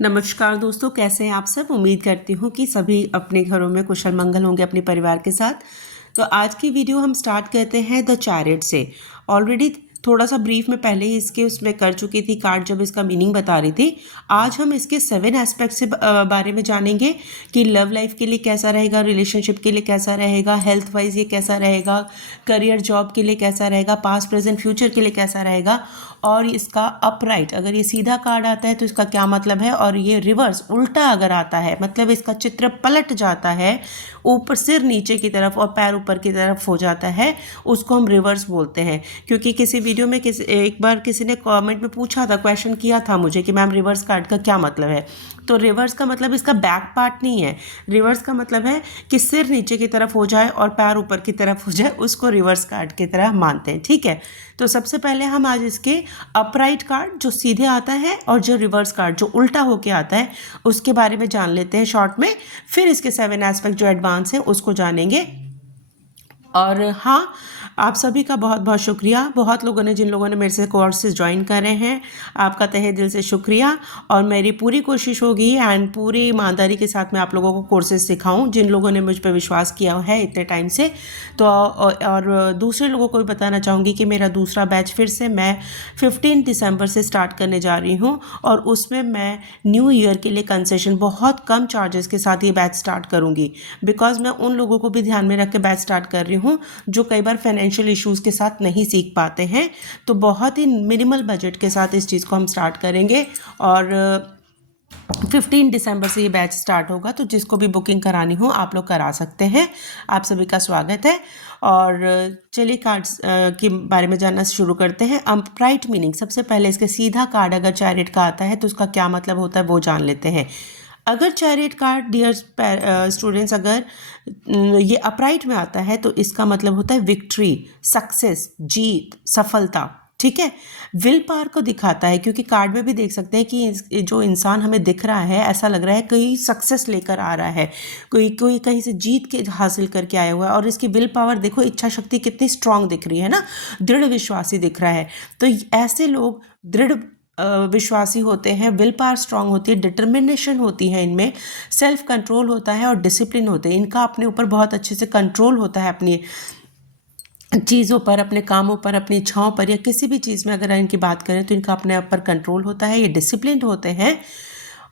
नमस्कार दोस्तों, कैसे हैं आप सब। उम्मीद करती हूँ कि सभी अपने घरों में कुशल मंगल होंगे अपने परिवार के साथ। तो आज की वीडियो हम स्टार्ट करते हैं द चैरिट से। ऑलरेडी थोड़ा सा ब्रीफ में पहले ही इसके उसमें कर चुकी थी कार्ड जब इसका मीनिंग बता रही थी। आज हम इसके 7 एस्पेक्ट से बारे में जानेंगे कि लव लाइफ के लिए कैसा रहेगा, रिलेशनशिप के लिए कैसा रहेगा, हेल्थ वाइज ये कैसा रहेगा, करियर जॉब के लिए कैसा रहेगा, पास्ट प्रेजेंट फ्यूचर के लिए कैसा रहेगा, और इसका अपराइट अगर ये सीधा कार्ड आता है तो इसका क्या मतलब है, और ये रिवर्स उल्टा अगर आता है मतलब इसका चित्र पलट जाता है, ऊपर सिर नीचे की तरफ और पैर ऊपर की तरफ हो जाता है, उसको हम रिवर्स बोलते हैं। क्योंकि किसी वीडियो में एक बार किसी ने कमेंट में पूछा था, क्वेश्चन किया था मुझे कि मैम रिवर्स कार्ड का क्या मतलब है। तो रिवर्स का मतलब इसका बैक पार्ट नहीं है। रिवर्स का मतलब है कि सिर नीचे की तरफ हो जाए और पैर ऊपर की तरफ हो जाए, उसको रिवर्स कार्ड की तरह मानते हैं। ठीक है, तो सबसे पहले हम आज इसके अपराइट कार्ड जो सीधे आता है और जो रिवर्स कार्ड जो उल्टा होके आता है उसके बारे में जान लेते हैं शॉर्ट में। फिर इसके 7 एस्पेक्ट जो एडवांस है उसको जानेंगे। और हाँ, आप सभी का बहुत बहुत शुक्रिया। बहुत लोगों ने, जिन लोगों ने मेरे से कोर्सेज ज्वाइन करे हैं, आपका तहे दिल से शुक्रिया। और मेरी पूरी कोशिश होगी एंड पूरी ईमानदारी के साथ मैं आप लोगों को कोर्सेज सिखाऊं जिन लोगों ने मुझ पर विश्वास किया है इतने टाइम से। तो और दूसरे लोगों को भी बताना चाहूँगी कि मेरा दूसरा बैच फिर से मैं 15 दिसंबर से स्टार्ट करने जा रही हूँ, और उसमें मैं न्यू ईयर के लिए कंसेशन बहुत कम चार्जेस के साथ ये बैच स्टार्ट करूँगी। बिकॉज मैं उन लोगों को भी ध्यान में रख के बैच स्टार्ट कर रही हूँ जो कई बार फाइनेंशियल इश्यूज़ के साथ नहीं सीख पाते हैं। तो बहुत ही मिनिमल बजट के साथ इस चीज़ को हम स्टार्ट करेंगे, और 15 दिसंबर से ये बैच स्टार्ट होगा। तो जिसको भी बुकिंग करानी हो आप लोग करा सकते हैं। आप सभी का स्वागत है। और चलिए कार्ड्स के बारे में जानना शुरू करते हैं। अपराइट मीनिंग, सबसे पहले इसके सीधा कार्ड अगर चैरिट का आता है तो उसका क्या मतलब होता है वो जान लेते हैं। अगर चैरिट कार्ड, डियर स्टूडेंट्स, अगर ये अपराइट में आता है तो इसका मतलब होता है विक्ट्री, सक्सेस, जीत, सफलता। ठीक है, विल पावर को दिखाता है, क्योंकि कार्ड में भी देख सकते हैं कि जो इंसान हमें दिख रहा है ऐसा लग रहा है कोई सक्सेस लेकर आ रहा है, कोई कहीं से जीत के हासिल करके आया हुआ है। और इसकी विल पावर देखो, इच्छा शक्ति कितनी स्ट्रांग दिख रही है ना, दृढ़ विश्वासी दिख रहा है। तो ऐसे लोग दृढ़ विश्वासी होते हैं, विल पावर स्ट्रांग होती है, डिटर्मिनेशन होती है इनमें, सेल्फ कंट्रोल होता है और डिसिप्लिन होते हैं। इनका अपने ऊपर बहुत अच्छे से कंट्रोल होता है, अपनी चीज़ों पर, अपने कामों पर, अपनी इच्छाओं पर, या किसी भी चीज़ में अगर इनकी बात करें तो इनका अपने ऊपर कंट्रोल होता है। ये डिसिप्लिन्ड होते हैं।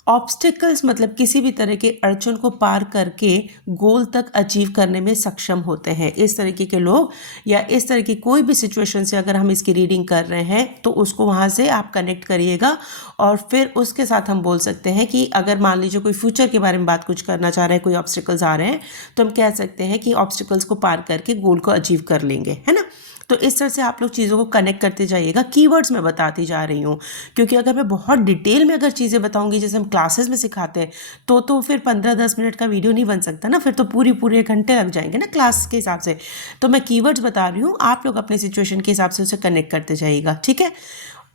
ऑब्स्टिकल्स मतलब किसी भी तरह के अड़चन को पार करके गोल तक अचीव करने में सक्षम होते हैं। इस तरीके के लोग, या इस तरह की कोई भी सिचुएशन से अगर हम इसकी रीडिंग कर रहे हैं तो उसको वहाँ से आप कनेक्ट करिएगा, और फिर उसके साथ हम बोल सकते हैं कि अगर मान लीजिए कोई फ्यूचर के बारे में बात कुछ करना चाह रहे हैं, कोई ऑब्स्टिकल्स आ रहे हैं, तो हम कह सकते हैं कि ऑब्स्टिकल्स को पार करके गोल को अचीव कर लेंगे, है ना। तो इस तरह से आप लोग चीज़ों को कनेक्ट करते जाइएगा। कीवर्ड्स मैं बताती जा रही हूँ, क्योंकि अगर मैं बहुत डिटेल में अगर चीज़ें बताऊंगी जैसे हम क्लासेस में सिखाते हैं तो फिर 15-10 मिनट का वीडियो नहीं बन सकता ना, फिर तो पूरे घंटे लग जाएंगे ना क्लास के हिसाब से। तो मैं कीवर्ड्स बता रही हूँ, आप लोग अपने सिचुएशन के हिसाब से उसे कनेक्ट करते जाइएगा। ठीक है।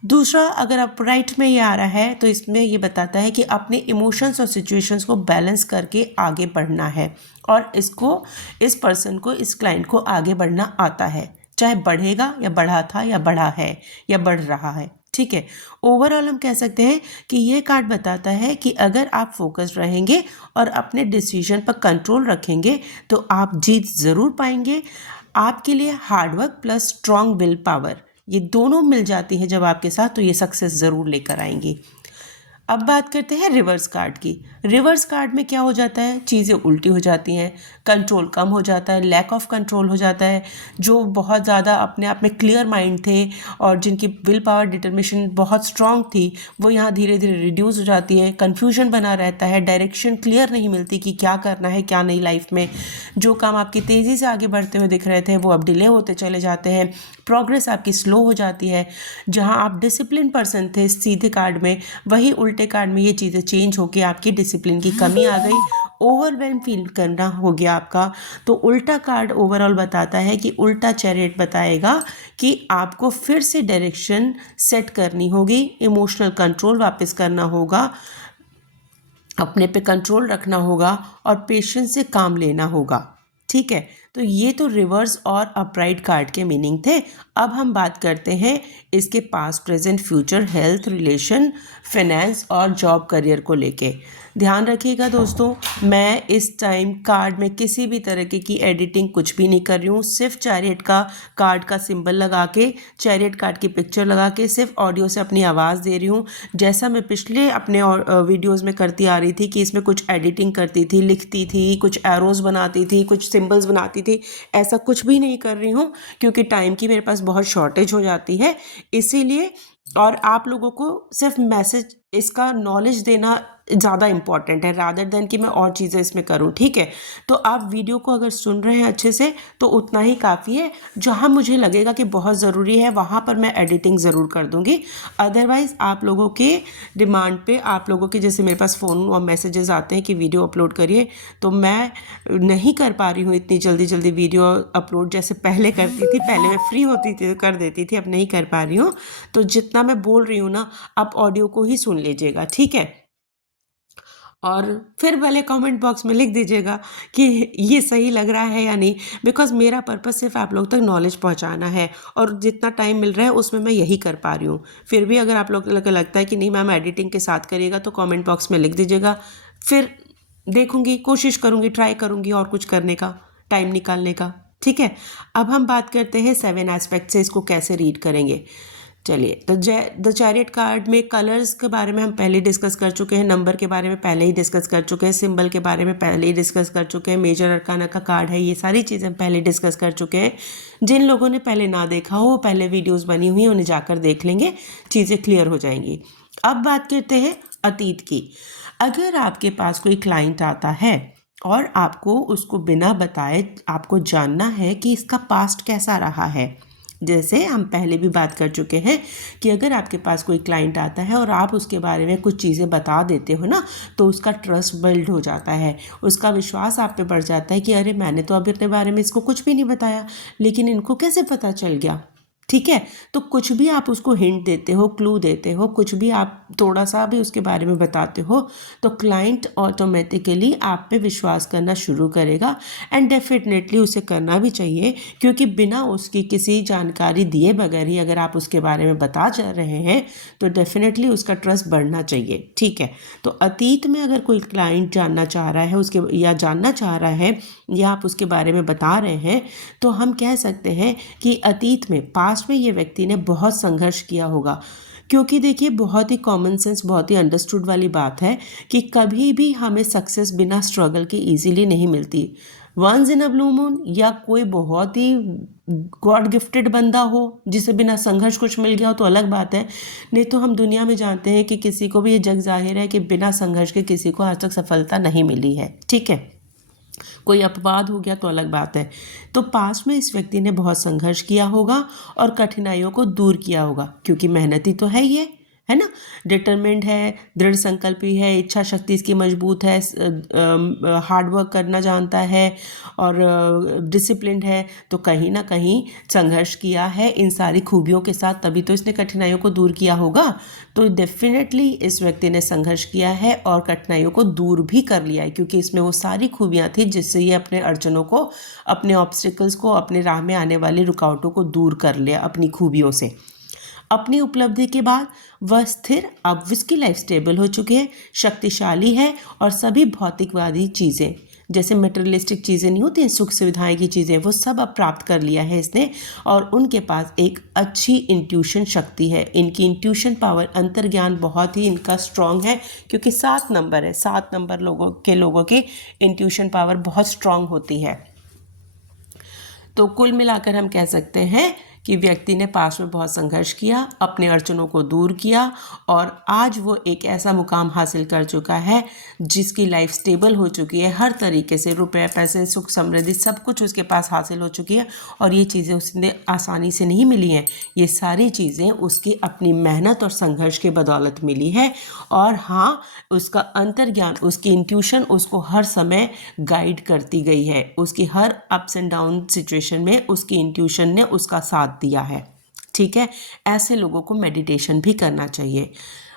दूसरा, अगर अपराइट में ये आ रहा है तो इसमें ये बताता है कि अपने इमोशंस और सिचुएशंस को बैलेंस करके आगे बढ़ना है, और इस पर्सन को, इस क्लाइंट को आगे बढ़ना आता है, चाहे बढ़ेगा या बढ़ा था या बढ़ा है या बढ़ रहा है। ठीक है। ओवरऑल हम कह सकते हैं कि ये कार्ड बताता है कि अगर आप फोकस्ड रहेंगे और अपने डिसीजन पर कंट्रोल रखेंगे तो आप जीत ज़रूर पाएंगे। आपके लिए hard work plus strong will power, ये दोनों मिल जाती है जब आपके साथ, तो ये सक्सेस ज़रूर लेकर आएंगी। अब बात करते हैं रिवर्स कार्ड की। रिवर्स कार्ड में क्या हो जाता है, चीज़ें उल्टी हो जाती हैं, कंट्रोल कम हो जाता है, लैक ऑफ कंट्रोल हो जाता है। जो बहुत ज़्यादा अपने आप में क्लियर माइंड थे और जिनकी विल पावर, डिटर्मिनेशन बहुत स्ट्रांग थी, वो यहाँ धीरे धीरे रिड्यूस हो जाती है। कन्फ्यूजन बना रहता है, डायरेक्शन क्लियर नहीं मिलती कि क्या करना है क्या नहीं लाइफ में। जो काम आपकी तेज़ी से आगे बढ़ते हुए दिख रहे थे वो अब डिले होते चले जाते हैं। प्रोग्रेस आपकी स्लो हो जाती है। जहाँ आप डिसिप्लिन पर्सन थे सीधे कार्ड में, वही उल्टे कार्ड में ये चीज़ें चेंज होकर आपकी डिसिप्लिन की कमी आ गई, ओवरवेल्म फील करना हो गया आपका। तो उल्टा कार्ड ओवरऑल बताता है कि उल्टा चैरिट बताएगा कि आपको फिर से डायरेक्शन सेट करनी होगी, इमोशनल कंट्रोल वापस करना होगा, अपने पे कंट्रोल रखना होगा और पेशेंस से काम लेना होगा। ठीक है। तो ये तो रिवर्स और अपराइट कार्ड के मीनिंग थे। अब हम बात करते हैं इसके past, present, future, health, relation, finance और जॉब, करियर को लेके। ध्यान रखिएगा दोस्तों, मैं इस टाइम कार्ड में किसी भी तरीके की एडिटिंग कुछ भी नहीं कर रही हूँ। सिर्फ चैरियट का कार्ड का सिंबल लगा के, चैरियट कार्ड की पिक्चर लगा के सिर्फ ऑडियो से अपनी आवाज़ दे रही हूँ। जैसा मैं पिछले अपने वीडियोज़ में करती आ रही थी कि इसमें कुछ एडिटिंग करती थी, लिखती थी, कुछ एरोज़ बनाती थी, कुछ सिम्बल्स बनाती थी, ऐसा कुछ भी नहीं कर रही हूँ क्योंकि टाइम की मेरे पास बहुत शॉर्टेज हो जाती है इसीलिए। और आप लोगों को सिर्फ मैसेज, इसका नॉलेज देना ज़्यादा इम्पॉर्टेंट है रादर देन कि मैं और चीज़ें इसमें करूं, ठीक है। तो आप वीडियो को अगर सुन रहे हैं अच्छे से तो उतना ही काफ़ी है। जहां मुझे लगेगा कि बहुत ज़रूरी है वहां पर मैं एडिटिंग ज़रूर कर दूंगी। अदरवाइज़ आप लोगों के डिमांड पे, आप लोगों के जैसे मेरे पास फ़ोन और मैसेजेस आते हैं कि वीडियो अपलोड करिए, तो मैं नहीं कर पा रही हूँ इतनी जल्दी जल्दी वीडियो अपलोड जैसे पहले करती थी। पहले मैं फ्री होती थी कर देती थी, अब नहीं कर पा रही हूँ। तो जितना मैं बोल रही हूँ ना, आप ऑडियो को ही सुन लीजिएगा, ठीक है। और फिर भले कमेंट बॉक्स में लिख दीजिएगा कि ये सही लग रहा है या नहीं, बिकॉज़ मेरा पर्पस सिर्फ आप लोग तक नॉलेज पहुंचाना है और जितना टाइम मिल रहा है उसमें मैं यही कर पा रही हूँ। फिर भी अगर आप लोग को लगता है कि नहीं मैम एडिटिंग के साथ करिएगा तो कमेंट बॉक्स में लिख दीजिएगा, फिर देखूँगी, कोशिश करूँगी, ट्राई करूँगी और कुछ करने का, टाइम निकालने का, ठीक है। अब हम बात करते हैं 7 एस्पेक्ट से इसको कैसे रीड करेंगे। चलिए, तो द चैरियट कार्ड में कलर्स के बारे में हम पहले डिस्कस कर चुके हैं, नंबर के बारे में पहले ही डिस्कस कर चुके हैं, सिंबल के बारे में पहले ही डिस्कस कर चुके हैं, मेजर अरकाना का कार्ड है, ये सारी चीज़ें हम पहले डिस्कस कर चुके हैं। जिन लोगों ने पहले ना देखा हो, पहले वीडियोस बनी हुई हैं, उन्हें जाकर देख लेंगे, चीज़ें क्लियर हो जाएंगी। अब बात करते हैं अतीत की। अगर आपके पास कोई क्लाइंट आता है और आपको उसको बिना बताए आपको जानना है कि इसका पास्ट कैसा रहा है, जैसे हम पहले भी बात कर चुके हैं कि अगर आपके पास कोई क्लाइंट आता है और आप उसके बारे में कुछ चीज़ें बता देते हो ना, तो उसका ट्रस्ट बिल्ड हो जाता है, उसका विश्वास आप पे बढ़ जाता है कि अरे मैंने तो अभी अपने बारे में इसको कुछ भी नहीं बताया, लेकिन इनको कैसे पता चल गया, ठीक है। तो कुछ भी आप उसको हिंट देते हो, क्लू देते हो, कुछ भी आप थोड़ा सा भी उसके बारे में बताते हो, तो क्लाइंट ऑटोमेटिकली आप पे विश्वास करना शुरू करेगा। एंड डेफिनेटली उसे करना भी चाहिए, क्योंकि बिना उसकी किसी जानकारी दिए बगैर ही अगर आप उसके बारे में बता जा रहे हैं तो डेफिनेटली उसका ट्रस्ट बढ़ना चाहिए, ठीक है। तो अतीत में अगर कोई क्लाइंट जानना चाह रहा है उसके, या जानना चाह रहा है, या आप उसके बारे में बता रहे हैं, तो हम कह सकते हैं कि अतीत में, पास्ट में ये व्यक्ति ने बहुत संघर्ष किया होगा। क्योंकि देखिए, बहुत ही कॉमन सेंस, बहुत ही अंडरस्टूड वाली बात है कि कभी भी हमें सक्सेस बिना स्ट्रगल के इजीली नहीं मिलती। Once in a blue moon, या कोई बहुत ही गॉड गिफ्टेड बंदा हो जिसे बिना संघर्ष कुछ मिल गया हो तो अलग बात है, नहीं तो हम दुनिया में जानते हैं कि किसी को भी ये जग जाहिर है कि बिना संघर्ष के किसी को आज तक सफलता नहीं मिली है, ठीक है। कोई अपवाद हो गया तो अलग बात है। तो पास्ट में इस व्यक्ति ने बहुत संघर्ष किया होगा और कठिनाइयों को दूर किया होगा, क्योंकि मेहनती तो है ही है ना, डिटरमिन्ड है, दृढ़ संकल्पी है, इच्छा शक्ति इसकी मजबूत है, हार्ड वर्क करना जानता है और डिसिप्लिन्ड है। तो कहीं ना कहीं संघर्ष किया है इन सारी खूबियों के साथ, तभी तो इसने कठिनाइयों को दूर किया होगा। तो डेफिनेटली इस व्यक्ति ने संघर्ष किया है और कठिनाइयों को दूर भी कर लिया है, क्योंकि इसमें वो सारी खूबियाँ थी जिससे ये अपने अड़चनों को, अपने ऑब्स्टिकल्स को, अपने राह में आने वाली रुकावटों को दूर कर लिया अपनी खूबियों से। अपनी उपलब्धि के बाद वह स्थिर, अब उसकी लाइफ स्टेबल हो चुकी है, शक्तिशाली है और सभी भौतिकवादी चीज़ें, जैसे मटेरियलिस्टिक चीज़ें नहीं होती हैं, सुख सुविधाएं की चीज़ें, वो सब अब प्राप्त कर लिया है इसने। और उनके पास एक अच्छी इंट्यूशन शक्ति है, इनकी इंट्यूशन पावर, अंतर्ज्ञान बहुत ही इनका स्ट्रांग है, क्योंकि 7 नंबर है, 7 नंबर लोगों की इंट्यूशन पावर बहुत स्ट्रांग होती है। तो कुल मिलाकर हम कह सकते हैं कि व्यक्ति ने पास्ट में बहुत संघर्ष किया, अपने अड़चनों को दूर किया और आज वो एक ऐसा मुकाम हासिल कर चुका है जिसकी लाइफ स्टेबल हो चुकी है, हर तरीके से, रुपए, पैसे, सुख, समृद्धि, सब कुछ उसके पास हासिल हो चुकी है। और ये चीज़ें उसने आसानी से नहीं मिली हैं, ये सारी चीज़ें उसकी अपनी मेहनत और संघर्ष की बदौलत मिली है। और हाँ, उसका अंतर्ज्ञान, उसकी इंट्यूशन उसको हर समय गाइड करती गई है, उसकी हर अप्स एंड डाउन सिचुएशन में उसकी इंट्यूशन ने उसका साथ दिया है, ठीक है। ऐसे लोगों को मेडिटेशन भी करना चाहिए।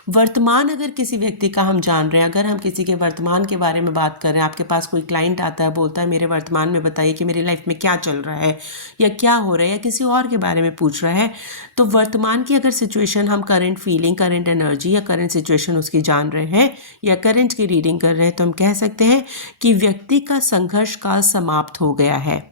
वर्तमान अगर किसी व्यक्ति का हम जान रहे हैं, अगर हम किसी के वर्तमान के बारे में बात कर रहे हैं, आपके पास कोई क्लाइंट आता है, बोलता है मेरे वर्तमान में बताइए कि मेरी लाइफ में क्या चल रहा है या क्या हो रहा है, या किसी और के बारे में पूछ रहा है, तो वर्तमान की अगर सिचुएशन हम करंट फीलिंग, करंट एनर्जी या करंट सिचुएशन उसकी जान रहे हैं या करंट की रीडिंग कर रहे हैं, तो हम कह सकते हैं कि व्यक्ति का संघर्ष काल समाप्त हो गया है।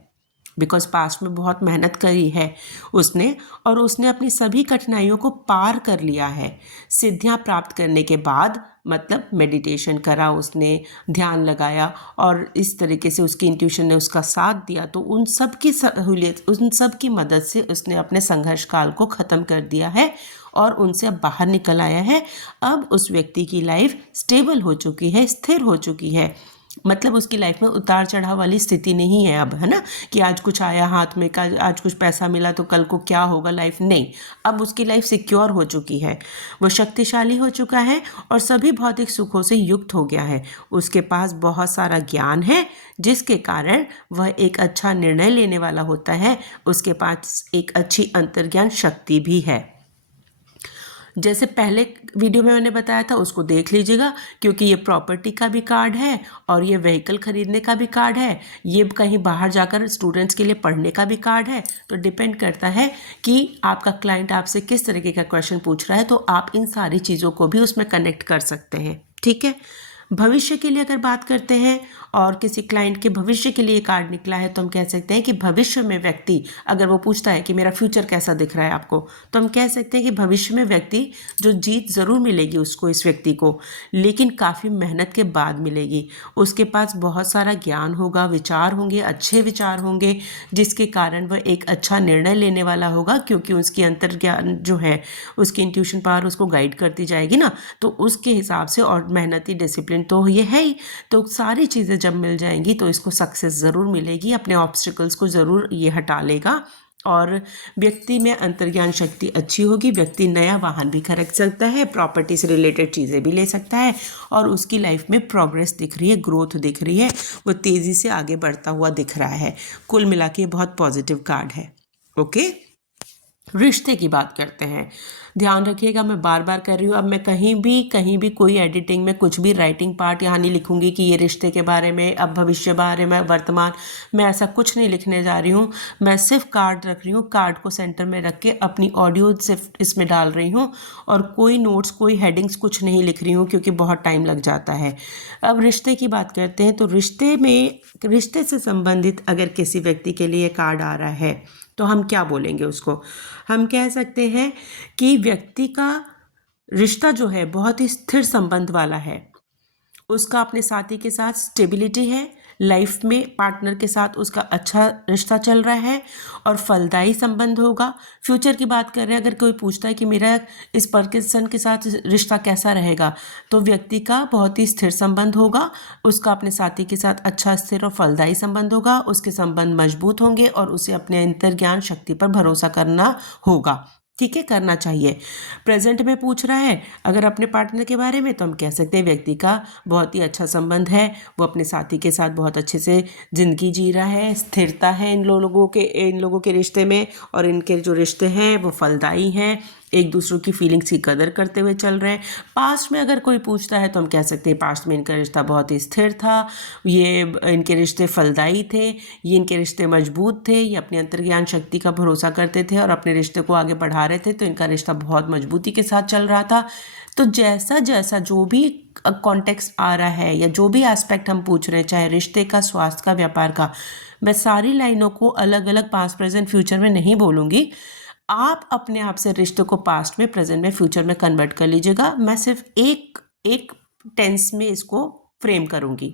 बिकॉज पास्ट में बहुत मेहनत करी है उसने, और उसने अपनी सभी कठिनाइयों को पार कर लिया है। सिद्धियां प्राप्त करने के बाद, मतलब मेडिटेशन करा उसने, ध्यान लगाया, और इस तरीके से उसकी इंट्यूशन ने उसका साथ दिया, तो उन सब की सहूलियत, उन सब की मदद से उसने अपने संघर्ष काल को ख़त्म कर दिया है और उनसे अब बाहर निकल आया है। अब उस व्यक्ति की लाइफ स्टेबल हो चुकी है, स्थिर हो चुकी है। मतलब उसकी लाइफ में उतार चढ़ाव वाली स्थिति नहीं है अब, है ना, कि आज कुछ आया हाथ में, आज कुछ पैसा मिला तो कल को क्या होगा लाइफ, नहीं। अब उसकी लाइफ सिक्योर हो चुकी है, वो शक्तिशाली हो चुका है और सभी भौतिक सुखों से युक्त हो गया है। उसके पास बहुत सारा ज्ञान है जिसके कारण वह एक अच्छा निर्णय लेने वाला होता है। उसके पास एक अच्छी अंतर्ज्ञान शक्ति भी है। जैसे पहले वीडियो में मैंने बताया था, उसको देख लीजिएगा, क्योंकि ये प्रॉपर्टी का भी कार्ड है और ये व्हीकल खरीदने का भी कार्ड है, ये कहीं बाहर जाकर स्टूडेंट्स के लिए पढ़ने का भी कार्ड है। तो डिपेंड करता है कि आपका क्लाइंट आपसे किस तरीके का क्वेश्चन पूछ रहा है, तो आप इन सारी चीज़ों को भी उसमें कनेक्ट कर सकते हैं। ठीक है। भविष्य के लिए अगर बात करते हैं और किसी क्लाइंट के भविष्य के लिए कार्ड निकला है, तो हम कह सकते हैं कि भविष्य में व्यक्ति, अगर वो पूछता है कि मेरा फ्यूचर कैसा दिख रहा है आपको, तो हम कह सकते हैं कि भविष्य में व्यक्ति जो जीत ज़रूर मिलेगी उसको, इस व्यक्ति को, लेकिन काफ़ी मेहनत के बाद मिलेगी। उसके पास बहुत सारा ज्ञान होगा, विचार होंगे, अच्छे विचार होंगे, जिसके कारण वह एक अच्छा निर्णय लेने वाला होगा, क्योंकि उसकी अंतर्ज्ञान जो है, उसकी इंट्यूशन पावर उसको गाइड करती जाएगी ना, तो उसके हिसाब से, और मेहनती डिसिप्लिन तो ये है ही, तो सारी चीज़ें जब मिल जाएंगी तो इसको सक्सेस ज़रूर मिलेगी। अपने ऑब्स्टिकल्स को ज़रूर ये हटा लेगा और व्यक्ति में अंतर्ज्ञान शक्ति अच्छी होगी। व्यक्ति नया वाहन भी खरीद सकता है, प्रॉपर्टी से रिलेटेड चीज़ें भी ले सकता है, और उसकी लाइफ में प्रोग्रेस दिख रही है, ग्रोथ दिख रही है, वो तेज़ी से आगे बढ़ता हुआ दिख रहा है। कुल मिला के बहुत पॉजिटिव कार्ड है। ओके, रिश्ते की बात करते हैं। ध्यान रखिएगा, मैं बार बार कर रही हूँ, अब मैं कहीं भी कोई एडिटिंग में कुछ भी राइटिंग पार्ट यहाँ नहीं लिखूंगी कि ये रिश्ते के बारे में, अब भविष्य बारे में, वर्तमान में, ऐसा कुछ नहीं लिखने जा रही हूँ। मैं सिर्फ कार्ड रख रही हूँ, कार्ड को सेंटर में रख के अपनी ऑडियो सिर्फ इसमें डाल रही हूँ, और कोई नोट्स, कोई हेडिंग्स कुछ नहीं लिख रही हूँ, क्योंकि बहुत टाइम लग जाता है। अब रिश्ते की बात करते हैं, तो रिश्ते से संबंधित अगर किसी व्यक्ति के लिए कार्ड आ रहा है, तो हम क्या बोलेंगे उसको? हम कह सकते हैं कि व्यक्ति का रिश्ता जो है बहुत ही स्थिर संबंध वाला है। उसका अपने साथी के साथ स्टेबिलिटी है, लाइफ में पार्टनर के साथ उसका अच्छा रिश्ता चल रहा है और फलदायी संबंध होगा। फ्यूचर की बात कर रहे हैं, अगर कोई पूछता है कि मेरा इस पर्सन के साथ रिश्ता कैसा रहेगा, तो व्यक्ति का बहुत ही स्थिर संबंध होगा, उसका अपने साथी के साथ अच्छा स्थिर और फलदायी संबंध होगा, उसके संबंध मजबूत होंगे और उसे अपने अंतर्ज्ञान शक्ति पर भरोसा करना होगा। ठीक है, करना चाहिए। प्रेजेंट में पूछ रहा है अगर अपने पार्टनर के बारे में, तो हम कह सकते हैं व्यक्ति का बहुत ही अच्छा संबंध है, वो अपने साथी के साथ बहुत अच्छे से ज़िंदगी जी रहा है, स्थिरता है इन लोगों के रिश्ते में, और इनके जो रिश्ते हैं वो फलदायी हैं, एक दूसरों की फीलिंग्स की कदर करते हुए चल रहे हैं। पास्ट में अगर कोई पूछता है, तो हम कह सकते हैं पास्ट में इनका रिश्ता बहुत ही स्थिर था, ये इनके रिश्ते फलदायी थे, ये इनके रिश्ते मजबूत थे, ये अपनी अंतर्ज्ञान शक्ति का भरोसा करते थे और अपने रिश्ते को आगे बढ़ा रहे थे, तो इनका रिश्ता बहुत मजबूती के साथ चल रहा था। तो जैसा जैसा जो भी कॉन्टेक्स्ट आ रहा है या जो भी एस्पेक्ट हम पूछ रहे हैं, चाहे रिश्ते का, स्वास्थ्य का, व्यापार का, मैं सारी लाइनों को अलग अलग पास्ट, प्रेजेंट, फ्यूचर में नहीं बोलूँगी। आप अपने आप से रिश्ते को पास्ट में, प्रेजेंट में, फ्यूचर में कन्वर्ट कर लीजिएगा। मैं सिर्फ एक टेंस में इसको फ्रेम करूँगी।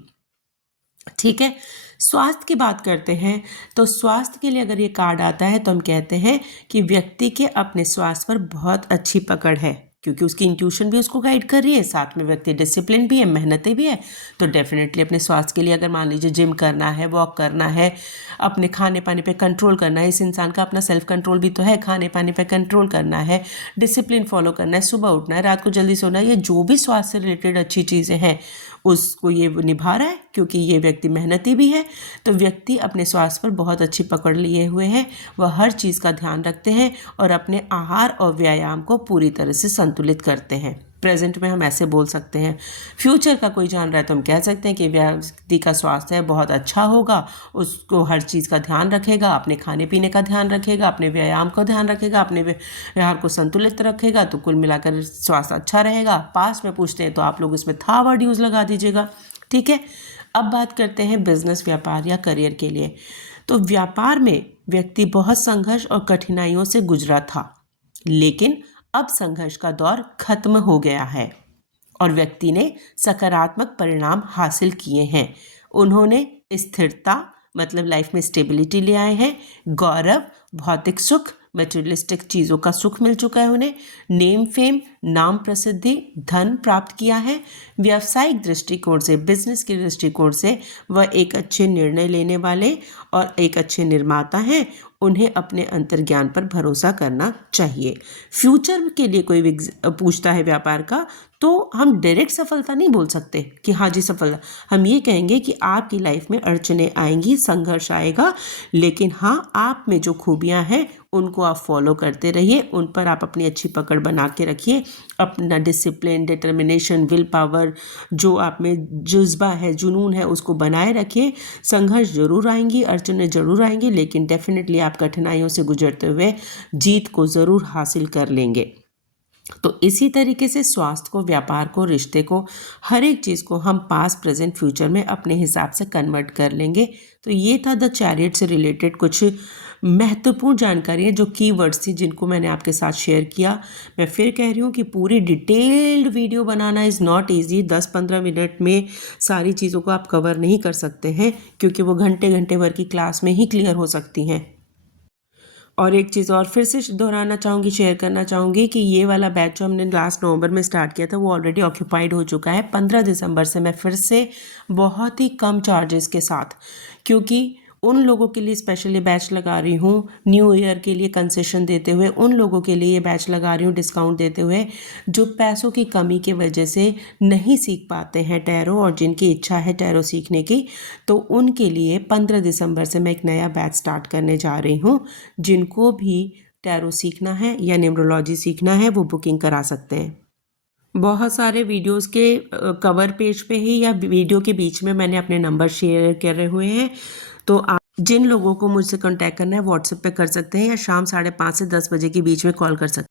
ठीक है। स्वास्थ्य की बात करते हैं, तो स्वास्थ्य के लिए अगर ये कार्ड आता है, तो हम कहते हैं कि व्यक्ति के अपने स्वास्थ्य पर बहुत अच्छी पकड़ है, क्योंकि उसकी इंट्यूशन भी उसको गाइड कर रही है, साथ में व्यक्ति डिसिप्लिन भी है, मेहनती भी है। तो डेफिनेटली अपने स्वास्थ्य के लिए अगर मान लीजिए जिम करना है, वॉक करना है, अपने खाने पानी पे कंट्रोल करना है, इस इंसान का अपना सेल्फ कंट्रोल भी तो है, खाने पानी पे कंट्रोल करना है, डिसिप्लिन फॉलो करना है, सुबह उठना है, रात को जल्दी सोना है, ये जो भी स्वास्थ्य से रिलेटेड अच्छी चीज़ें हैं उसको ये निभा रहा है, क्योंकि ये व्यक्ति मेहनती भी है। तो व्यक्ति अपने स्वास्थ्य पर बहुत अच्छी पकड़ लिए हुए हैं, वह हर चीज़ का ध्यान रखते हैं और अपने आहार और व्यायाम को पूरी तरह से संतुलित करते हैं। प्रेजेंट में हम ऐसे बोल सकते हैं। फ्यूचर का कोई जान रहा है तो हम कह सकते हैं कि व्यक्ति का स्वास्थ्य है बहुत अच्छा होगा, उसको हर चीज़ का ध्यान रखेगा, अपने खाने पीने का ध्यान रखेगा, अपने व्यायाम का ध्यान रखेगा, अपने व्यवहार को संतुलित रखेगा, तो कुल मिलाकर स्वास्थ्य अच्छा रहेगा। पास्ट में पूछते हैं तो आप लोग इसमें था वर्ड यूज़ लगा दीजिएगा, ठीक है। अब बात करते हैं बिजनेस, व्यापार या करियर के लिए। तो व्यापार में व्यक्ति बहुत संघर्ष और कठिनाइयों से गुजरा था, लेकिन अब संघर्ष का दौर खत्म हो गया है और व्यक्ति ने सकारात्मक परिणाम हासिल किए हैं। उन्होंने स्थिरता मतलब लाइफ में स्टेबिलिटी ले आए हैं, गौरव, भौतिक सुख, मटेरियलिस्टिक चीज़ों का सुख मिल चुका है उन्हें, नेम फेम, नाम प्रसिद्धि, धन प्राप्त किया है। व्यावसायिक दृष्टिकोण से, बिजनेस के दृष्टिकोण से वह एक अच्छे निर्णय लेने वाले और एक अच्छे निर्माता हैं। उन्हें अपने अंतर्ज्ञान पर भरोसा करना चाहिए। फ्यूचर के लिए कोई पूछता है व्यापार का, तो हम डायरेक्ट सफलता नहीं बोल सकते कि हाँ जी सफलता। हम ये कहेंगे कि आपकी लाइफ में अड़चनें आएंगी, संघर्ष आएगा, लेकिन हाँ आप में जो खूबियाँ हैं उनको आप फॉलो करते रहिए, उन पर आप अपनी अच्छी पकड़ बना के रखिए। अपना डिसिप्लिन, डिटर्मिनेशन, विल पावर, जो आप में जज्बा है, जुनून है, उसको बनाए रखिए। संघर्ष जरूर आएंगी, अड़चनें जरूर आएंगी, लेकिन डेफिनेटली आप कठिनाइयों से गुजरते हुए जीत को ज़रूर हासिल कर लेंगे। तो इसी तरीके से स्वास्थ्य को, व्यापार को, रिश्ते को, हर एक चीज़ को हम पास्ट, प्रेजेंट, फ्यूचर में अपने हिसाब से कन्वर्ट कर लेंगे। तो ये था द चैरियट से रिलेटेड कुछ महत्वपूर्ण जानकारियाँ जो कीवर्ड्स थी जिनको मैंने आपके साथ शेयर किया। मैं फिर कह रही हूँ कि पूरी detailed video banana is not easy. 10-15 minute में सारी चीज़ों को आप कवर नहीं कर सकते हैं, क्योंकि वो घंटे घंटे भर की क्लास में ही क्लियर हो सकती हैं। और एक चीज़ और फिर से दोहराना चाहूँगी, शेयर करना चाहूँगी कि ये वाला बैच जो हमने लास्ट नवंबर में स्टार्ट किया था वो ऑलरेडी ऑक्यूपाइड हो चुका है। 15 दिसंबर से मैं फिर से बहुत ही कम चार्जेस के साथ, क्योंकि उन लोगों के लिए स्पेशली बैच लगा रही हूँ, न्यू ईयर के लिए कंसेशन देते हुए उन लोगों के लिए ये बैच लगा रही हूँ डिस्काउंट देते हुए, जो पैसों की कमी की वजह से नहीं सीख पाते हैं टैरो और जिनकी इच्छा है टैरो सीखने की। तो उनके लिए 15 दिसंबर से मैं एक नया बैच स्टार्ट करने जा रही हूँ। जिनको भी टैरो सीखना है या न्यूमरोलॉजी सीखना है वो बुकिंग करा सकते हैं। बहुत सारे वीडियोस के कवर पेज पे ही या वीडियो के बीच में मैंने अपने नंबर शेयर करे हुए हैं, तो आप जिन लोगों को मुझसे कांटेक्ट करना है व्हाट्सएप पे कर सकते हैं या शाम 5:30 से 10 बजे के बीच में कॉल कर सकते हैं।